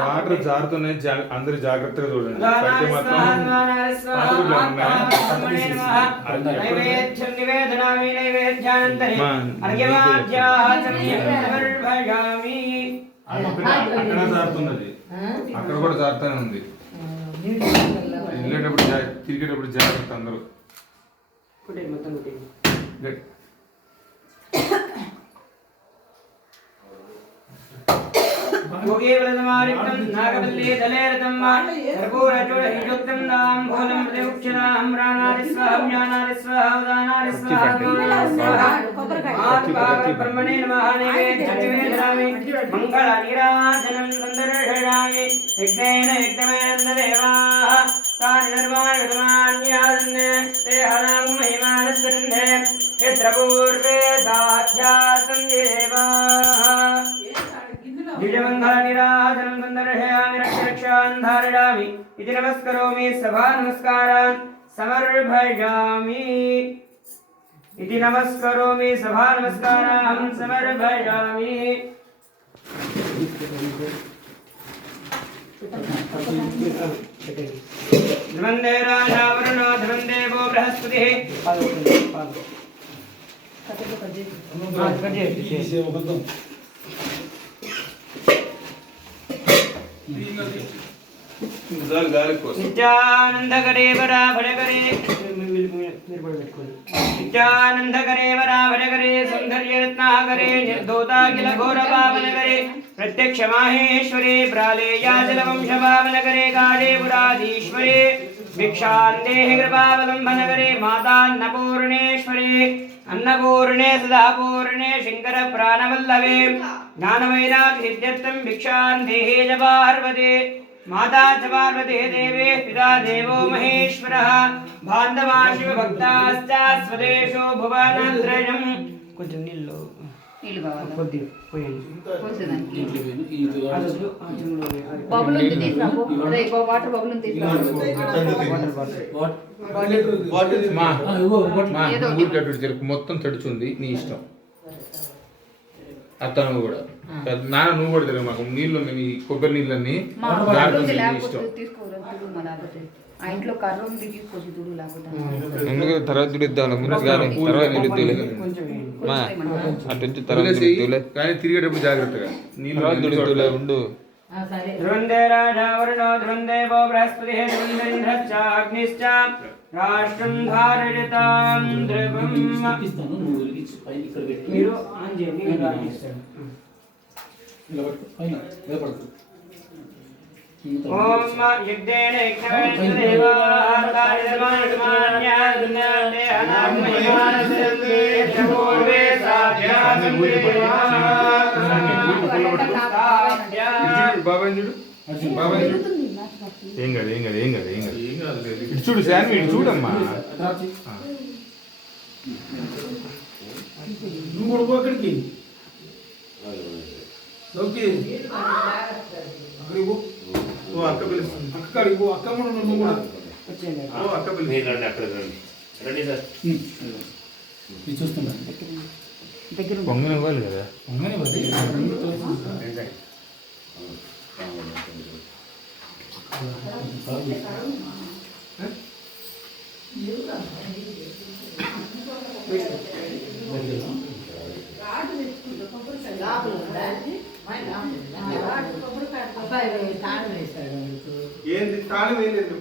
Water జారుతున్నాయి, అందరు జాగ్రత్తగా చూడండి. అక్కడ జారుతున్నది, అక్కడ కూడా జారుతూనే ఉంది. వెళ్ళేటప్పుడు తిరిగేటప్పుడు జాగ్రత్త అందరూ. योगेवलमारितं नागवल्ले दलेरतं कर्पूरचूडयुक्तं दाम्भूलं प्रयुक्षरां प्राणादिस्वाहा ज्ञानादिस्वाहा उदानादिस्वाहा ब्रह्मणे नमः नैवेद्यनिवेदयामि मङ्गलनीराजनं सन्दर्शयामि यज्ञेन यज्ञमेनन्ददेवाः तानि निर्माणि विद्मान्यादन्ने ते हरां महिमानस्सरन्धे यत्र पूर्वे दाध्यासं देवाः दिव्यमङ्गलनिराजनं सन्दर्शयामि रक्षरक्षान् धारयामि इति नमस्करोमि सभा नमस्कारान् समर्पयामि इति नमस्करोमि सभा नमस्कारान् समर्पयामि। ध्रुवन्दे राजा वरुणो ध्रुवन्देवो बृहस्पतिः नित्यानंदकरे वराभरकरे नित्यानंदकरे वराभरकरे सौंदर्य रत्नाकरे निर्दोताखिल घोर पावनकरे प्रत्यक्ष माहेश्वरे प्रालेयाचलवंश पावनकरे कालेपुराधीश्वरे भिक्षान्देहि कृपावलम्बनकरे मातान्नपूर्णेश्वरे अन्नपूर्णे सदापूर्णे शंकर प्राणवल्लभे ज्ञानवैराग्यसिद्ध्यर्थं भिक्षान्देहि च पार्वते माता च पार्वती देवे पिता देवो महेश्वरः बान्धवा शिवभक्ताश्च स्वदेशो भुवनत्रयम् కొంచెం నీళ్ళు కావాలి కొద్దిగా పోయండి బబుల్ ఉంది తీసుకురాపో అదే వాటర్ బబుల్ ఉంది మొత్తం తడుచుంది నీ ఇష్టం. అతను కూడా నాన్న నువ్వు కూడా తెలియదు మాకు నీళ్ళు ఈ కొబ్బరి నీళ్ళన్నీ తర్వాత చూడిద్దాం కానీ తిరిగేటప్పుడు జాగ్రత్తగా నీళ్ళు ఉండు. ध्रुवन्दे राजा वरुणो ध्रुवन्देवो बृहस्पतिः ध्रुवन्देन्द्रश्च अग्निश्च राष्ट्रं धारयतां ध्रुवम् మీరు ఆన్ చేయండి ఓం యజ్ఞేన యజ్ఞేన దేవార్గాయమాన్యాదున్యాతే అనామహిమానస్యంతే పూర్వే సాధ్యాసంతే ఏం కాదు ఏం కాదు ఏం కాదు ఏం కాదు ఇటు చూడు శాన్వి ఇటు చూడమ్మా. నువ్వు కొడుకు అక్కడికి అక్క పిలుస్తుంది. అక్క కాడికి అక్క కూడా నువ్వు కూడా అక్క పిలుస్తుంది. అక్కడ రండి సార్ చూస్తున్నా పొంగని ఇవ్వాలి కదా. కొబ్బరికాయ ఏంది తాళం వేయలేదు.